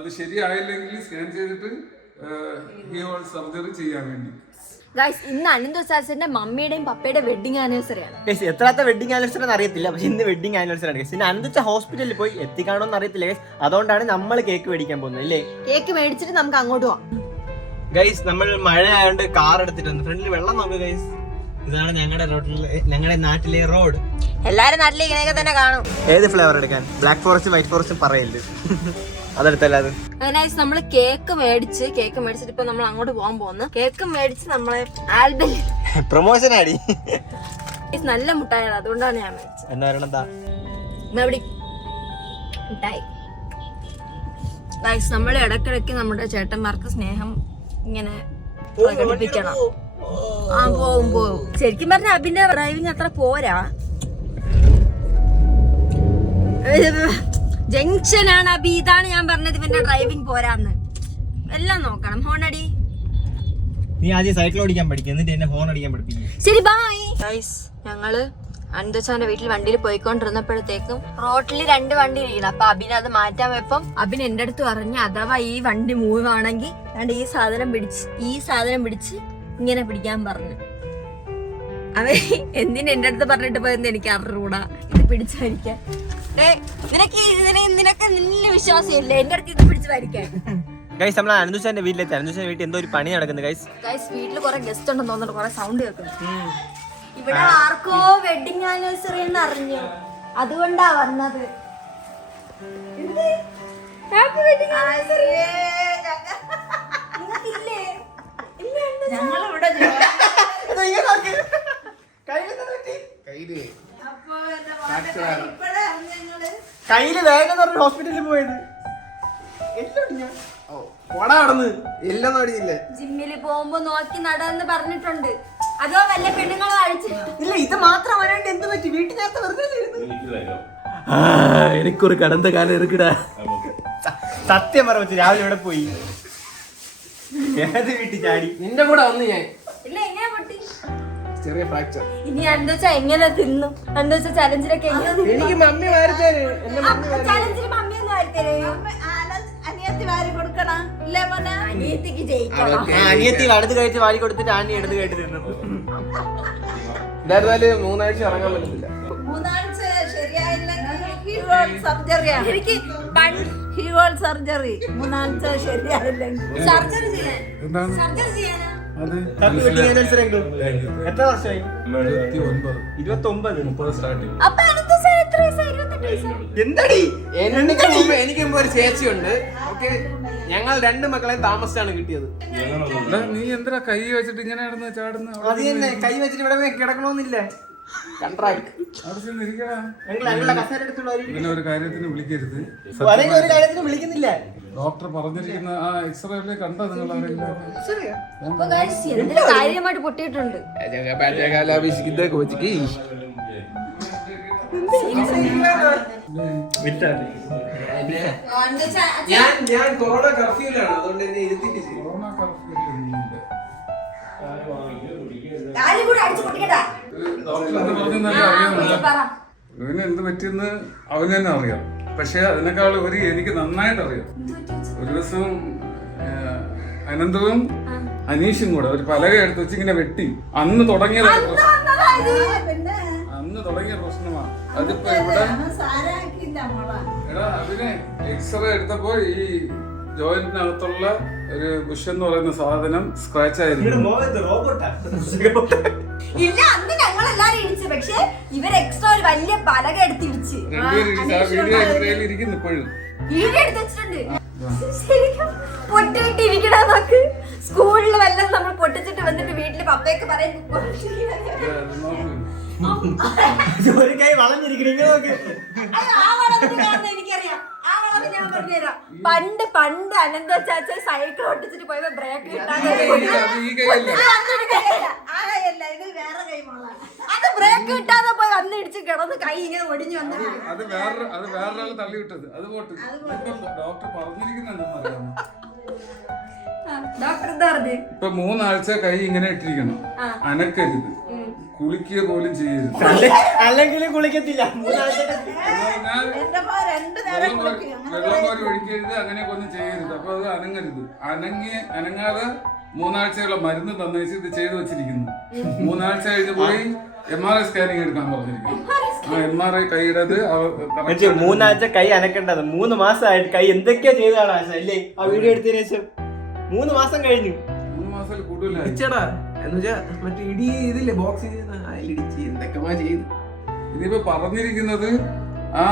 അത് ശരിയായില്ലെങ്കിൽ സ്കാൻ ചെയ്തിട്ട് he whole surgery ചെയ്യാൻ വേണ്ടി. ഗൈസ് ഇന്ന് അനന്ത് സാസിന്റെ മമ്മിയുടെയും പപ്പയുടെയും വെഡിങ് ആനിവേഴ്സറി ആണ്. ഗൈസ് എത്രാത്ത വെഡിങ് ആനിവേഴ്സറി എന്ന് അറിയത്തില്ല, പക്ഷെ ഇന്ന് വെഡിങ് ആനിവേഴ്സറി ആണ് ഗൈസ്. ഇന്ന് അനന്ത് ഹോസ്പിറ്റലിൽ പോയി എത്തിക്കാണോന്ന് അറിയത്തില്ല ഗൈസ്. അതുകൊണ്ടാണ് നമ്മൾ കേക്ക് മേടിക്കാൻ പോകുന്നത് അല്ലേ? കേക്ക് മേടിച്ചിട്ട് നമുക്ക് അങ്ങോട്ട് പോവാം. ഗൈസ് നമ്മൾ മഴ ആയതുകൊണ്ട് കാർ എടുത്തിട്ടുണ്ട്. ഫ്രണ്ടിൽ വെള്ളം നോക്കുക ഗൈസ്. ഇതാണ് ഞങ്ങളുടെ നാട്ടിലെ റോഡ്. എല്ലാരും നാട്ടിലെ ഇങ്ങനെയൊക്കെ തന്നെ കാണും. ഏത് ഫ്ലേവർ എടുക്കാൻ? ബ്ലാക്ക് ഫോറസ്റ്റും വൈറ്റ് ഫോറസ്റ്റും പറയല്ലേ, അതെടുത്തല്ല അത്. അങ്ങനെ നമ്മള് കേക്ക് മേടിച്ചിട്ട് ഇപ്പൊ നമ്മൾ അങ്ങോട്ട് പോകാൻ പോകുന്നു. കേക്ക് മേടിച്ച് നമ്മളെ ആൽബം പ്രൊമോഷൻ ആടി. നല്ല മുട്ടായാണ്, അതുകൊണ്ടാണ് ഞാൻ മേടിച്ചത്. എന്നാ പറയണതാ മിഠായി. ഗൈസ് നമ്മൾ ഇടക്കിടക്ക് നമ്മുടെ ചേട്ടന്മാർക്ക് സ്നേഹം ഇങ്ങനെ പ്രകടിപ്പിക്കണം. പോവും. ശരിക്കും പറഞ്ഞ അബിന്റെ ഡ്രൈവിംഗ് അത്ര പോരാ. ജംഗ്ഷനാണ് അബി, ഇതാണ് ഞാൻ പറഞ്ഞത് ഇവന്റെ ഡ്രൈവിംഗ് പോരാന്ന്. എല്ലാം നോക്കണം. ഹോണടി, നീ ആദ്യം സൈക്കിൾ ഓടിക്കാൻ പഠിക്കും, എന്നിട്ട് എന്നെ ഹോൺ അടിക്കാൻ പഠിപ്പിക്കും. ശരി ബൈ. ഗൈസ് ഞങ്ങള് അനന്തച്ചാന്റെ വീട്ടിൽ വണ്ടിയിൽ പോയിക്കൊണ്ടിരുന്നപ്പോഴത്തേക്കും റോട്ടിൽ 2 വണ്ടി ഇരിക്കണം. അപ്പൊ അബിനെ അത് മാറ്റാൻ പോയപ്പം അബിൻ എന്റെ അടുത്ത് പറഞ്ഞു, അഥവാ ഈ വണ്ടി മൂവ് ആണെങ്കിൽ ഈ സാധനം പിടിച്ച് ഇങ്ങനെ പിടിക്കാൻ പറഞ്ഞു. അവൻ എന്തിന് എന്റെ അടുത്ത് പറഞ്ഞിട്ട് പോയെന്ന് എനിക്ക് അറിഞ്ഞൂടാ. ഇത് പിടിച്ചു വരിക്കാൻ നിനക്ക് നിന്നെ വിശ്വാസമില്ല. എന്റെ അടുത്ത് ഇത് പിടിച്ചു വരിക്കാൻ. ഗൈസ് നമ്മൾ അനന്തുച്ചാന്റെ വീട്ടിലെത്തി. അനന്തുച്ചാന്റെ വീട്ടിൽ എന്തോ ഒരു പണി നടക്കുന്നു ഗൈസ്. വീട്ടിൽ കുറെ ഗസ്റ്റ് ഉണ്ടെന്ന് തോന്നുന്നു, കുറെ സൗണ്ട് കേൾക്കുന്നു. ഇവിടെ ആർക്കോ വെഡിങ് ആനിവേഴ്സറി എന്ന് അറിഞ്ഞു, അതുകൊണ്ടാ വന്നത്. കയ്യില് വേഗം പറഞ്ഞ് ഹോസ്പിറ്റലിൽ പോയത്. എല്ലാം നോടിയില്ലേ? ജിമ്മില് പോകുമ്പോ നോക്കി നടന്ന് പറഞ്ഞിട്ടുണ്ട്. അതോ വല്ല പെണ്ണുങ്ങളോ അഴിച്ചു? ഇല്ല, ഇത് മാത്രം വരാണ്ട് എന്ത് പറ്റി? വീട്ടിനകത്ത് വെറുതെ എനിക്കൊരു കടந்த കാലം എടുക്കടാ. സത്യം പറഞ്ഞു, രാവിലെ ഇവിടെ പോയി ഏത് വീട്ടിൽ ചാടി നിന്റെ കൂടെ വന്ന് ഞാൻ. ഇല്ല, എങ്ങനെ പൊട്ടി? ചെറിയ ഫ്രാക്ചർ. ഇനി എന്താ എങ്ങനെ തിന്നു? എന്താ ചലഞ്ചിലൊക്കെ എനിക്ക് മമ്മി വാരിത്തരേ. ചലഞ്ചില് മമ്മി ഒന്ന് വാരിത്തരേ. അനിയത്തി വാരി കൊടുക്കണം. ഇല്ല മോനെ, അനിയത്തിക്ക് ജയിക്കണം. അനിയത്തി വലത് കഴിച്ച് വാരി കൊടുത്തിട്ട് ആനി എടുത്ത് കേട്ട് തിന്നു. എന്തായിരുന്നാലും 3 ആഴ്ച ഇറങ്ങാൻ പറ്റത്തില്ല. 3 ആഴ്ച ശരിയായില്ലെങ്കിൽ സർജറിയാണ്. എനിക്ക് ഹീവോൾ സർജറി 3 ആഴ്ച ശരിയായില്ലെങ്കിൽ സർജറി ചെയ്യാനാ. എത്ര വർഷമായി? 29 സ്റ്റാർട്ടിങ്. അപ്പൊ അടുത്ത എത്ര വയസ്സായി? 28 വയസ്സായി. എന്താടി? എനിക്ക് മുമ്പ് ഒരു ചേച്ചിയുണ്ട്. ഓക്കെ, ഞങ്ങൾ 2 മക്കളെ താമസിച്ചാണ് കിട്ടിയത്. നീ എന്തിനാ കൈ വെച്ചിട്ട് ഇങ്ങനെ ചാടുന്ന? അത് തന്നെ, കൈ വെച്ചിട്ട് ഇവിടെ കിടക്കണമെന്നില്ല. കൺട്രാക്ട് ഇങ്ങനെ ഒരു കാര്യത്തിന് വിളിക്കരുത്. ഒരു കാര്യത്തിന് വിളിക്കുന്നില്ല. ഡോക്ടർ പറഞ്ഞിരിക്കുന്ന ആ എക്സ്റേയില് കണ്ടോ നിങ്ങൾ ആരെങ്കിലും? അപ്പൊ guys, എന്തൊരു കാര്യമായിട്ട് പൊട്ടിയിട്ടുണ്ട്. ഞാൻ കൊറോണ കർഫ്യൂലാണ്, അതുകൊണ്ട് എന്നെ ഇരുത്തിട്ട് ചെയ്യും. കൊറോണ കർഫ്യൂണ്ട്. ഇവന് എന്ത് പറ്റിയെന്ന് അവന് തന്നെ അറിയാം. പക്ഷെ അതിനേക്കാൾ ഉപരി എനിക്ക് നന്നായിട്ട് അറിയാം. ഒരു ദിവസം അനന്തവും അനീഷും കൂടെ ഒരു പലക എടുത്ത് വെച്ച് ഇങ്ങനെ വെട്ടി. അന്ന് തുടങ്ങിയ പ്രശ്നമാണ്. അതിപ്പോ ഇവിടെ അതിന് എക്സ്റേ എടുത്തപ്പോ ഈ ജോയിന്റിനകത്തുള്ള ഒരു ബുഷ് എന്ന് പറയുന്ന സാധനം സ്ക്രാച്ച് ആയിരുന്നു. ഇല്ല, അന്ന് ഞങ്ങൾ എല്ലാരും ഇടിച്ചു. പക്ഷെ ഇവർ എക്സ്ട്രാ ഒരു വലിയ പലക എടുത്ത് ഇടിച്ച് ഇരിക്കുന്നു ഇപ്പോഴും. വീഡിയോ എടുത്ത് വെച്ചിട്ടുണ്ട്. ശരിക്കും പൊട്ടിയിട്ട് ഇരിക്കണ നോക്ക്. സ്കൂളിൽ വല്ലതും നമ്മൾ പൊട്ടിച്ചിട്ട് വന്നിട്ട് വീട്ടില് പപ്പയൊക്കെ പറയും ഒരു കൈ വളഞ്ഞിരിക്കണ. എനിക്കറിയാം. ആ വളവ് ഞാൻ പറഞ്ഞുതരാം. പണ്ട് അനന്ത ചാച്ച സൈക്കിൾ ഒട്ടിച്ചിട്ട് പോയപ്പോ ബ്രേക്ക് കിട്ടാതെ അത് ബ്രേക്ക് കിട്ടാതെ പോയി വന്ന് ഇടിച്ച് കിടന്ന് കൈ ഇങ്ങനെ ഒടിഞ്ഞു വന്നു. അത് വേറൊരാൾ തള്ളിവിട്ടത്. അത് പോട്ട് ഡോക്ടർ പറഞ്ഞിരിക്കുന്ന ഡോക്ടർ എന്താ പറഞ്ഞു? ഇപ്പൊ 3 ആഴ്ച കൈ ഇങ്ങനെ ഇട്ടിരിക്കണം, അനക്കരുത്. കുളിക്കുക പോലും ചെയ്യരുത്. അല്ലെങ്കിൽ കുളിക്കത്തില്ല. ഞാൻ എന്റെ മോൻ 2 നേരം കുളിക്കും. വെള്ളം കോരി ഒഴിക്കരുത്, അങ്ങനെയൊക്കെ ഒന്നും ചെയ്യരുത്. അപ്പൊ അത് അനങ്ങരുത്. അനങ്ങാതെ 3 ആഴ്ചയുള്ള മരുന്ന് തന്നേച്ച് ഇത് ചെയ്തു വെച്ചിരിക്കുന്നു. 3 ആഴ്ച കഴിഞ്ഞ് പോയി MRI സ്കാനിങ് എടുക്കാൻ പറഞ്ഞിരിക്കുന്നു. MRI കൈയിടത് 3 ആഴ്ച കൈ അനക്കേണ്ടത്. 3 മാസമായിട്ട് കൈ എന്തൊക്കെയാ ചെയ്തതാണ് അല്ലേ? ആ വീഡിയോ എടുത്തതിനു ശേഷം 3 മാസം കഴിഞ്ഞു. 3 മാസത്തിൽ കൂടുതലായി. ഇടിച്ചടാ എന്നുവെച്ചാ മറ്റേ ഇടി ഇതില്ലേ ബോക്സിങ് അതിലിടിച്ച് എന്തൊക്കെ ചെയ്തു. ഇതിപ്പോ പറഞ്ഞിരിക്കുന്നത് ആ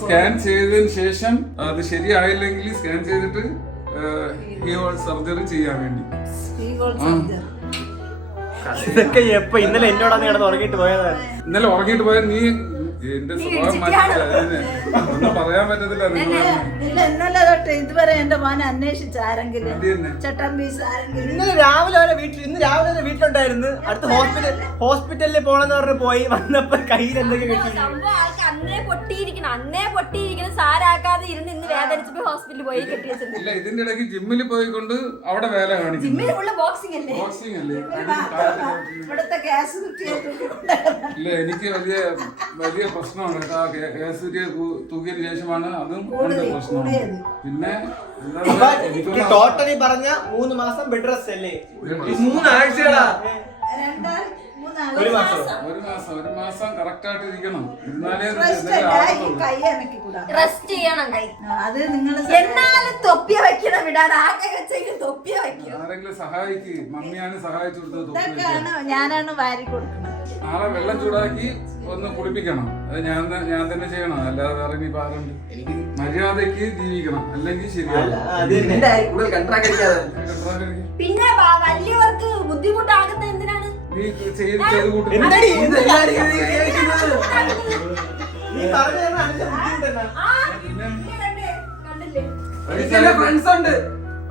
സ്കാൻ ചെയ്തതിന് ശേഷം അത് ശരിയായില്ലെങ്കിൽ സ്കാൻ ചെയ്തിട്ട് സർജറി ചെയ്യാൻ വേണ്ടി. ഇതൊക്കെ എപ്പോ ഇന്നലെ എന്നോടാന്ന് കിടന്ന് ഉറങ്ങിട്ട് പോയതാണ്. ഇന്നലെ ഉറങ്ങിട്ട് പോയാൽ നീ എന്റെ സ്വഭാവം മാറ്റില്ല. ഒന്നും പറയാൻ പറ്റത്തില്ല. ഇല്ല, ഇന്നലെ തൊട്ട് ഇതുവരെ എന്റെ മോനെ അന്വേഷിച്ച ആരെങ്കിലും ചട്ടമ്പീസ് ആരെങ്കിലും. ഇന്ന് രാവിലെ വരെ വീട്ടിലുണ്ടായിരുന്നു. അടുത്ത് ഹോസ്പിറ്റലിൽ പോണെന്ന് പറഞ്ഞ് പോയി വന്നപ്പോ കയ്യിൽ എന്തൊക്കെ കിട്ടി. അന്നേ പൊട്ടിയിരിക്കണം സാരാക്കാതെ ഇരുന്ന് ഇന്ന് വേദനിച്ചപ്പോ ഹോസ്പിറ്റലിൽ പോയി കെട്ടി വെച്ചിട്ടുണ്ട്. ഇല്ല, ഇതിന്റെ ഇടയ്ക്ക് ജിമ്മിൽ പോയിക്കൊണ്ട് അവിടെ വേല കാണിക്കും. ബോക്സിംഗ് അല്ലേ? ബോക്സിംഗ് അല്ലേ? ഇവിടുത്തെ ഗ്യാസ് ഇല്ല, എനിക്ക് വലിയ പ്രശ്നമാണ് കേട്ടോ. കേസ് തൂക്കിയതിന് ശേഷമാണ് അതും പ്രശ്നമാണ്. പിന്നെ ടോട്ടലി പറഞ്ഞ 3 മാസം ബെഡ് റെസ്റ്റ് അല്ലേ? 3 ആഴ്ചയാടാ. 1 മാസം. ഒരു മാസം കറക്റ്റ് ആയിട്ട് ഇരിക്കണം. ഇരുന്നാലേ കൈ അനക്കി കൂടാ. റെസ്റ്റ് ചെയ്യണം കൈ. അത് നിങ്ങൾ എന്നാലും തൊപ്പിയ വെക്കണം. വിടാൻ ആകെ വെച്ചെങ്കിൽ തൊപ്പിയ വെക്കും. ആരെങ്കിലും സഹായിക്ക്. മമ്മിയാണ് സഹായിച്ചു കൊടുത്തത്. ഇതൊക്കെയാണ് ഞാനാണ് വാരി കൊടുക്കുന്നത്. നാളെ വെള്ളം ചൂടാക്കി ഒന്ന് കുളിപ്പിക്കണം. അത് ഞാൻ തന്നെ ചെയ്യണം. അല്ലാതെ വേറെ ഇനി പാറുണ്ട്. എനിക്ക് മര്യാദക്ക് ജീവിക്കണം, അല്ലെങ്കിൽ ശരിയാവില്ല. കൂടുതൽ കൺട്രാക്ട് അടിക്കാതെ. പിന്നെ വലിയവർക്ക് ബുദ്ധിമുട്ടാകുന്ന എന്തിനാണ്? നീ ചെയ്ത് കൂട്ടും. എന്താടി ഇത്? ഫ്രണ്ട്സ് ഉണ്ട്,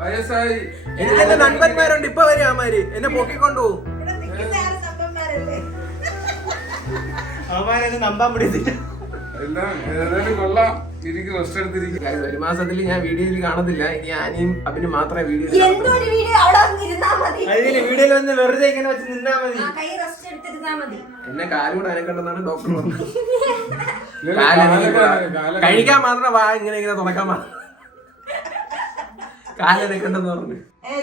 വയസ്സായി. എനിക്ക് എന്റെ നண்பന്മാരുണ്ട്. ഇപ്പൊ വരും അമാര് എന്നെ പൊക്കിക്കൊണ്ടുപോകും. ഇവിടെ നിൽക്കുന്ന ആരും സമ്പന്മാരല്ലേ? അവന്മാരെ നമ്പാൻ പിടിച്ചില്ല. എല്ലാം ഏതായാലും കൊള്ളാം. എനിക്ക് റെസ്റ്റ് എടുത്തിരിക്കും. 1 മാസത്തിൽ ഞാൻ വീഡിയോയിൽ കാണത്തില്ല. ഇനി ആനയും അഭിനും മാത്രമേ വീഡിയോ. എന്തൊരു വീഡിയോ അവിടെ ഇരുന്നാ മതി. അതിന് വീഡിയോയിൽ വന്ന് വെറുതെ ഇങ്ങനെ വെച്ച് നിന്നാ മതി. കൈ റെസ്റ്റ് എടുത്തിരുന്നാ മതി. എന്നെ കാലുകൂടെ അനക്കണ്ടെന്നാണ് ഡോക്ടർ പറഞ്ഞത്. കാലനക്കാൻ കഴിക്കാൻ മാത്രം വാ ഇങ്ങനെ തുറക്കാൻ മാത്രം കാലനക്കണ്ടെന്ന് പറഞ്ഞു.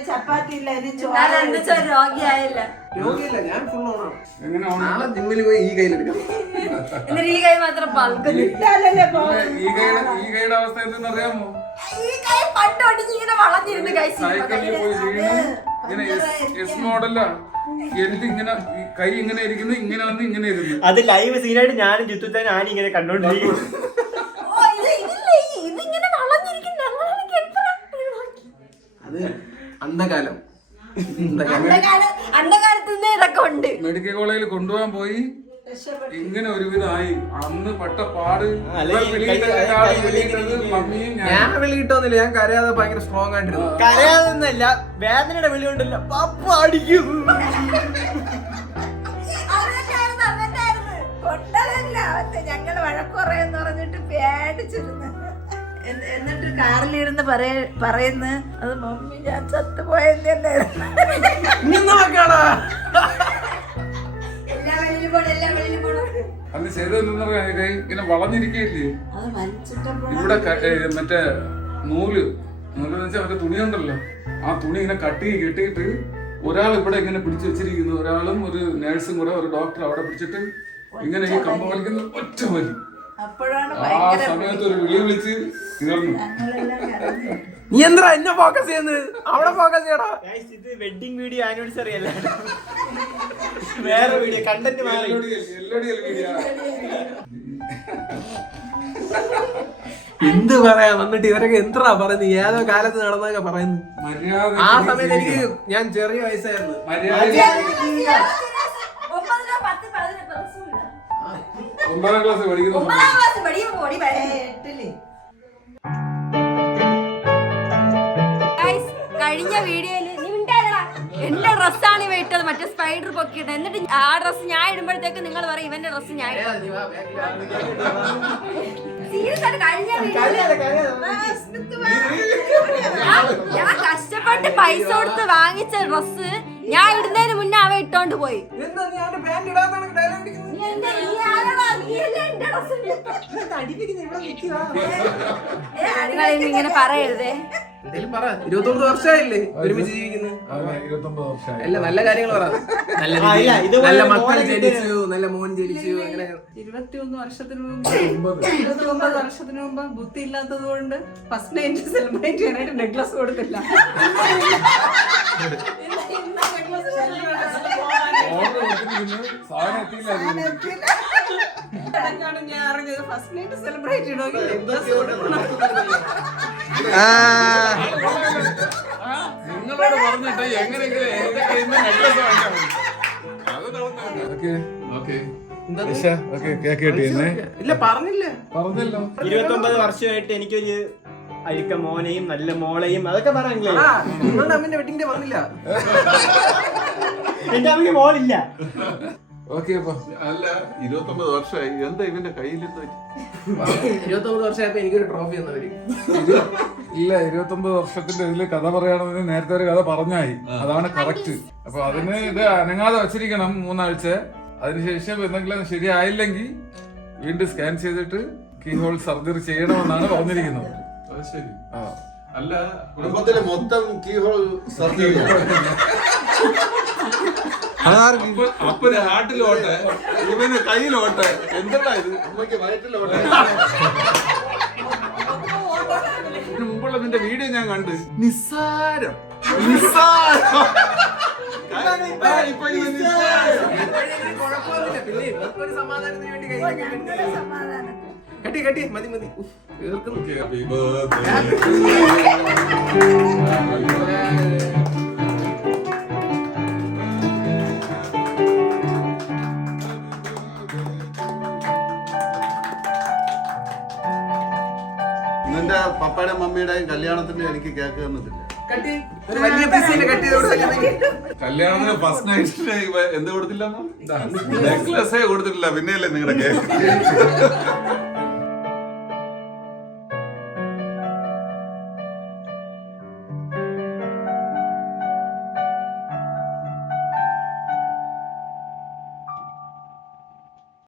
ചപ്പാത്തി ഇല്ല, ഇനി ഞാൻ എന്താ രോഗിയായല്ല. രോഗിയല്ല, ഞാൻ ഫുൾ ഓണാണ്. എങ്ങനെ ഓണം? നാളെ ജിമ്മിൽ പോയി ഈ കയ്യിലെടുക്കാം. എന്നിട്ട് ഈ കൈ മാത്രം പൽക്കുന്നു. ഈ കൈയുടെ അവസ്ഥ എന്തെന്നറിയാമോ? ഈ കൈ പണ്ടൊടിഞ്ഞ് ഇങ്ങനെ വളഞ്ഞിരുന്ന് കൈ സൈക്കിളിൽ പോയി വീണ് ഇങ്ങനെ എസ് മോഡലാ. എന്നിട്ട് ഇങ്ങനെ കൈ ഇങ്ങനെ ഇരിക്കുന്നു, ഇങ്ങനെ വന്ന് ഇങ്ങനെ ഇരുന്നു. അത് ലൈവ് സീനായിട്ട് ഞാനും ചുറ്റുത്താൻ ആനി ഇങ്ങനെ കണ്ടോണ്ടിരിക്കും. ഇതിങ്ങനെ വളഞ്ഞിരിക്കുന്നു. അത് അന്ധകാലം. അന്ധകാലത്ത് നിന്ന് ഇതൊക്കെ ഉണ്ട്. മെഡിക്കൽ കോളേജിൽ കൊണ്ടുപോകാൻ പോയി. ഇങ്ങനെ ഒരുവിധമായി. അന്ന് പട്ട പാട്. മമ്മിയും ഞാൻ വിളി കിട്ടോന്നില്ല. ഞാൻ കരയാതെ ഭയങ്കര സ്ട്രോങ് ആയിട്ടിരുന്നു. കരയാതൊന്നല്ല, വേദനയുടെ വിളി കൊണ്ടല്ല. പപ്പ അടിക്കും. കൊണ്ടതല്ല, ഞങ്ങള് വഴക്കുറയെന്ന് പറഞ്ഞിട്ട് പേടിച്ചിരുന്നു. എന്നിട്ട് കാറിലിരുന്ന് പറയുന്നു, അത് മമ്മി ഞാൻ ചത്തുപോയെന്നെ. അന്ന് ചെയ്തെന്ന് കൈ ഇങ്ങനെ വളഞ്ഞിരിക്കയില്ലേ? അത് വലിച്ചിട്ടപ്പോൾ ഇവിടെ മറ്റേ നൂല് വെച്ചാൽ മറ്റേ തുണിയുണ്ടല്ലോ, ആ തുണി ഇങ്ങനെ കെട്ടിയിട്ട് ഒരാൾ ഇവിടെ ഇങ്ങനെ പിടിച്ചു വെച്ചിരിക്കുന്നു. ഒരാളും ഒരു നേഴ്സും കൂടെ ഒരു ഡോക്ടർ അവിടെ പിടിച്ചിട്ട് ഇങ്ങനെ ഈ കമ്പ വലിക്കുന്ന ഒറ്റ വലി. അപ്പോഴാണ് ആ സമയത്ത് ഒരു വിളിച്ച് തീർന്നു. നീ എന്താ എന്നെ ഫോക്കസ് ചെയ്യുന്നത്? അവിടെ ഫോക്കസ് ചെയ്യടാ. ഇത് വെഡിങ് വീഡിയോ ആനിവേഴ്സറി അല്ല, വേറെ വീഡിയോ കണ്ടന്റ് മാറി. എന്ത് പറയാ? വന്നിട്ട് ഇവരൊക്കെ എന്താ പറയുന്നത്? ഏതോ കാലത്ത് നടന്നതൊക്കെ പറയുന്നു. ആ സമയത്ത് എനിക്ക് ഞാൻ ചെറിയ വയസ്സായിരുന്നു. 9ാം ക്ലാസ് പഠിക്കുന്നു. കഴിഞ്ഞ വീഡിയോയില് എന്റെ ഡ്രസ്സാണ് ഇവ ഇട്ടത്, മറ്റേ സ്പൈഡർ പൊക്കിയിട്ട്. എന്നിട്ട് ആ ഡ്രസ്സ് ഞാൻ ഇടുമ്പോഴത്തേക്ക് നിങ്ങൾ പറയും ഇവന്റെ ഡ്രസ്സ് ഞാൻ സീരിയസ് ആയിട്ട്. കഴിഞ്ഞ ഞാൻ കഷ്ടപ്പെട്ട് പൈസ കൊടുത്ത് വാങ്ങിച്ച ഡ്രസ്സ് ഞാൻ ഇടുന്നതിന് മുന്നേ അവ ഇട്ടോണ്ട് പോയി. എന്താ നീ അവന്റെ പാന്റ് ഇടാന്നാണ് ഡയലോഗ് അടിക്കുന്നത്? നീ എന്റെ ഈ ആളാ, നീ അല്ലേ എന്റെ ഡ്രസ്സ് ഇട്ടത്? എന്താ അടിപ്പിക്കുന്നത്? ഇവിടെ നിൽക്കുക. നിങ്ങൾ ഇങ്ങനെ പറയരുതേ. എന്തേലും പറ. 29 വർഷമായില്ലേ ഒരുമിച്ച് ജീവിക്കുന്നത്? 29 വർഷമായി. അല്ല, നല്ല കാര്യങ്ങൾ പറ. നല്ല ഇല്ല, രീതിയിൽ. ഇതുപോലെ നല്ല മക്കൾ മോനെ ജനിച്ചു, നല്ല മോൻ ജനിച്ചു, അങ്ങനെ 21 വർഷത്തിന് മുമ്പ് 29 വർഷത്തിന് മുമ്പ് ബുദ്ധി ഇല്ലാത്തത് കൊണ്ട് ഫസ്റ്റ് നൈറ്റ് സെലിബ്രേറ്റ് ചെയ്യാനായിട്ട് നെക്ലസ് കൊടുത്തില്ല. ഓർഡർ കൊടുത്തിരിക്കുന്നു, സാധനം എത്തിയില്ല. അതാണ് ഞാൻ അറിഞ്ഞത്. ഫസ്റ്റ് നൈറ്റ് സെലിബ്രേറ്റ് ചെയ്യണമെങ്കിൽ നെക്ലസ് കൊടുക്കണം. നിങ്ങളോട് പറഞ്ഞിട്ട് എങ്ങനെയെങ്കിലും എന്റെ കയ്യിൽ നിന്ന് നെക്ലസ് വാങ്ങിക്കാൻ മതി. അത് നടന്നു. Okay, okay. Nisha, okay, cake കിട്ടിയെന്നെ. ഇല്ല, പറഞ്ഞില്ല. പറഞ്ഞല്ലോ. 29 വർഷമായിട്ട് എനിക്കൊരു അരിക്ക മോനെയും നല്ല മോളെയും അതൊക്കെ പറയാനില്ലേ? ആ, നിങ്ങളുടെ അമ്മന്റെ വെഡിങ് ഡേ പറഞ്ഞില്ല. എന്റെ അമ്മയ്ക്ക് മോളില്ല. ഓക്കേ, അപ്പൊ അല്ല 29 വർഷമായി എന്താ ഇവന്റെ കയ്യിൽ 29 വർഷമായപ്പോ എനിക്കൊരു ട്രോഫി എന്നവര്. ഇല്ല, 29 വർഷത്തിന്റെ ഇതില് കഥ പറയുകയാണെന്ന് നേരത്തെ ഒരു കഥ പറഞ്ഞായി. അതാണ് കറക്റ്റ്. അപ്പൊ അതിന് ഇത് അനങ്ങാതെ വച്ചിരിക്കണം 3 ആഴ്ച. അതിനുശേഷം എന്തെങ്കിലും ശരിയായില്ലെങ്കിൽ വീണ്ടും സ്കാൻ ചെയ്തിട്ട് കീ ഹോൾ സർജറി ചെയ്യണമെന്നാണ് പറഞ്ഞിരിക്കുന്നത്. ശരി. ആ, അല്ല കുടുംബത്തിലെ മൊത്തം കീഹോൾ സർജറി അപ്പന് ഹാർട്ടിലോട്ടെ ഇവന് കയ്യിലോട്ടെ എന്താ ഇത് അമ്മയ്ക്ക് വയറ്റിലോട്ടെ. ഇതിന് മുമ്പുള്ള നിന്റെ വീഡിയോ ഞാൻ കണ്ട് നിസ്സാരം നിസ്സാരം. ആ, ഇപ്പൊ ഇത് നിസ്സാരം. കുഴപ്പമൊന്നുമില്ല. പിന്നെ ഇവർക്ക് ഒരു സമാധാനത്തിന് വേണ്ടി കയ്യിലൊക്കെ കെട്ടി. സമാധാനം. കെട്ടി കെട്ടി മതി മതി. ഉഫ്, തീർക്കുന്നു. Happy birthday. നിന്റെ പപ്പയുടെയും മമ്മിയുടെയും കല്യാണത്തിന് എനിക്ക് കേക്ക് തന്നിട്ടില്ല. കെട്ടി. ഒരു വലിയ പീസിൽ കെട്ടി കൊടുത്തില്ല. കല്യാണത്തിന് ഫസ്റ്റ് നൈറ്റിന് എന്ത് കൊടുത്തില്ല? നെക്ലസേ കൊടുത്തിട്ടില്ല. പിന്നെയല്ലേ നിങ്ങളുടെ കേക്ക്.